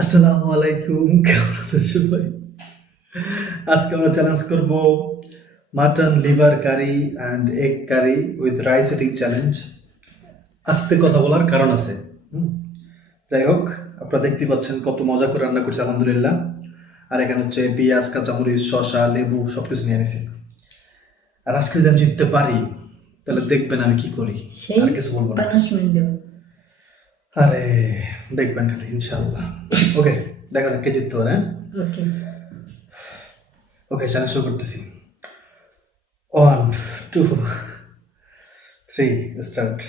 আসসালামু আলাইকুম, কেমন আছেন সবাই? আজকে আমরা চ্যালেঞ্জ করব mutton liver curry and egg curry with rice eating challenge. আস্তে কথা বলার কারণ আছে। যাই হোক, আপনারা দেখতে পাচ্ছেন কত মজা করে রান্না করছি আলহামদুলিল্লাহ। আর এখানে হচ্ছে পেঁয়াজ, কাঁচামরিচ, শসা, লেবু সব কিছু নিয়ে নিয়েছি। আর আজকে যদি আমি জিততে পারি তাহলে দেখবেন আমি কি করি, আর কিছু বলবো না। আরে দেখবেন খালি ইনশাআল্লাহ। ওকে, দেখা যাক কে জিততে পারে। ওকে ওকে, চ্যালেঞ্জ শুরু করতেছি। 1 2 3 স্টার্ট।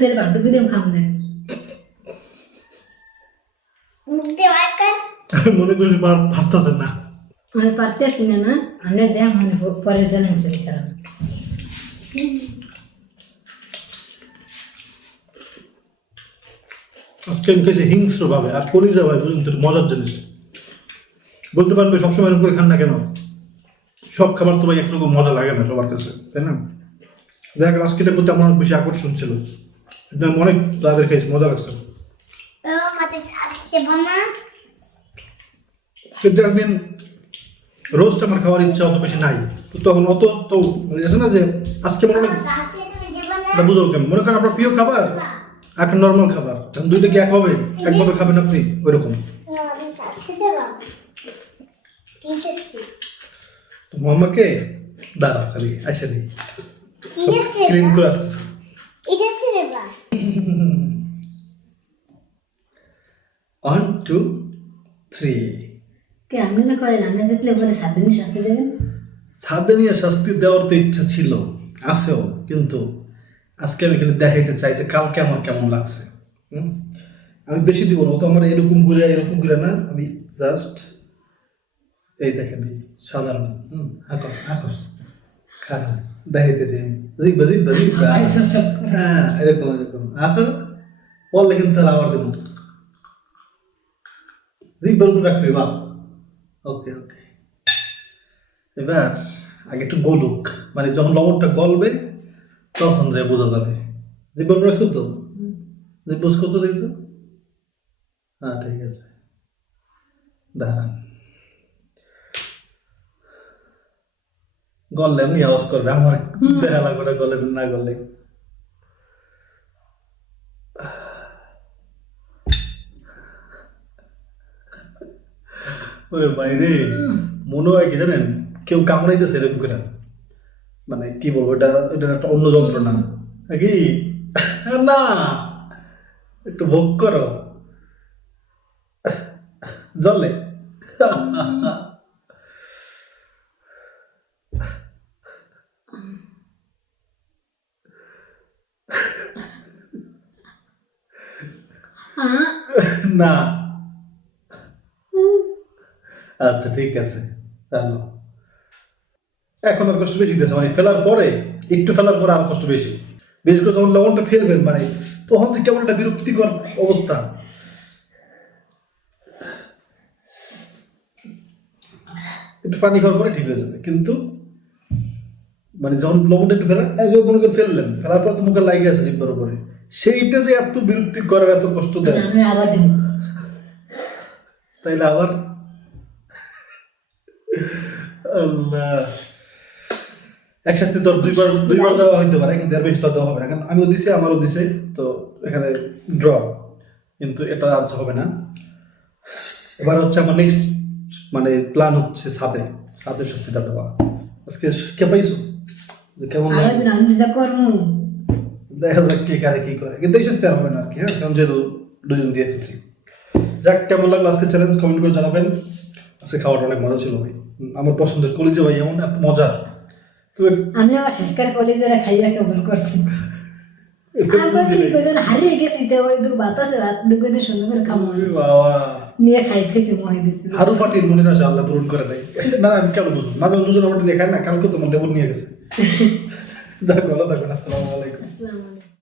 সেটা বাদ দিয়ে দিম খাম দেন আমি মনে করি ভাবতেছেন না। আমি পারতেছি না না আমরা দেখ মানে পরে জানেন সে কারণ আজকে আমি খেয়েছি হিংস্র ভাবে, আর কলিজা ভাই বুঝুন তো মজার জিনিস। বলতে পারবে সবসময় এরকম করে খান না কেন? সব খাবার তো ভাই একরকম মজা লাগে না সবার কাছে, তাই না? দেখ, আজকে এটার প্রতি আমার অনেক বেশি আকর্ষণ ছিল। এটা আমি অনেক তাদের খেয়েছি, মজা লাগছে। কিন্তু একদিন রোস্ট আমার খাওয়ার ইচ্ছা অত বেশি নাই, তো তখন অত তো মানে আছে না যে আজকে মনে হয় এটা বুঝো কেমন, মনে করেন আপনার প্রিয় খাবার একটা নর্মাল খাবার, এখন দুইটা কি এক হবে? একভাবে খাবেন আপনি ওইরকম। তো মোহাম্মদকে দাঁড়া খালি আসে নেই ক্লিন করে আসতে। 1 2 3। কে আমি না করেন আমি জিতলে বলে 7 দিন শাস্তি দেবেন। ছাদে নিয়ে শাস্তি দেওয়ার তো ইচ্ছা ছিল, আছেও, কিন্তু আজকে আমি খালি দেখাইতে চাই যে কালকে আমার কেমন লাগছে। আমি বেশি দিব না, তো আমার এরকম ঘুরে না, আমি জাস্ট এই দেখেন এই সাধারণ হাকর হাকর খারাপ দেখাইতে চাই আমি। হ্যাঁ, এরকম এরকম এখন বললে কিন্তু তাহলে আবার দেবো জিব্বার উপর রাখতে হবে, বাহ। ওকে ওকে, এবার আগে একটু গলুক, মানে যখন লবণটা গলবে তখন যে বোঝা যাবে। জিব্বার উপর রাখছো তো? জিব্বস কত দেখতো? হ্যাঁ ঠিক আছে, দাঁড়ান। গললে এমনি আওয়াজ করবে, আমার দেখা লাগবে না গলে না গলে। ওরে বাইরে, মনে হয় কি জানেন, কেউ কামড়াইতেছে এরকম করে, মানে কি বলবো, এটা এটা একটা অন্য যন্ত্রণা নাকি? না, একটু ভোগ করো, জলে। না, আচ্ছা ঠিক আছে, চলো। এখন আর কষ্ট বেশি দিতেছে, মানে ফেলার পরে, একটু ফেলার পরে আর কষ্ট বেশি, বিশেষ করে যখন লবণটা ফেলবেন, মানে তখন তো কেমন একটা বিরক্তিকর অবস্থা। একটু পানি খাওয়ার পরে ঠিক হয়ে যাবে, কিন্তু মানে যখন লবণটা একটু ফেলা, একবার মনে করে ফেললেন, ফেলার পর তো মুখে লাগে আছে জিব্বার উপরে, সেইটা যে এত বিরক্তি করার, এত কষ্ট দেয়, আমি আবার দেবো। তাইলে আবার আল্লাহ, এক শাস্তি তো দুইবার দেওয়া হইতে পারে, কিন্তু এর বেশি তো দেওয়া হবে না, কারণ আমিও দিছি, আমারও দিছে, তো এখানে ড্র, কিন্তু এটা আর হবে না। এবার হচ্ছে আমার নেক্সট মানে প্ল্যান হচ্ছে ছাদের শাস্তিটা দেওয়া। আজকে কে পাইছো যে কেমন আবার লাগে, দিন আমি যা করবো। দেখা যাক কে কারে কি করে, কিন্তু এই শাস্তি আর হবে না আর কি, হ্যাঁ, কারণ যেহেতু দুজন দিয়ে ফেলছি। যাক, কেমন লাগলো আজকে চ্যালেঞ্জ কমেন্ট করে জানাবেন। আজকে খাওয়াটা অনেক মজা ছিল ভাই, আমার পছন্দের কলিজা ভাই, এমন এত মজা। তো আমি আমার শেষ করে কলেজেরা খাইয়া কেমন করছি। আর কইছি কইছেন হারিয়ে গেছি, তো ওই দু বাতাসে ভাত দুকে সুন্দর করে খামো বাবা, নিয়ে খাইতেছি, মহে দিছি। হারু পাটির মনের আশা আল্লাহ পূরণ করে দেয়। না না, আমি কেন বুঝুন, মাঝে দুজন আমার নিয়ে খায় না, কালকে তোমার লেবুর নিয়ে গেছে। দেখো, ভালো থাকবেন, আসসালামু আলাইকুম। আসসালামু আলাইকুম।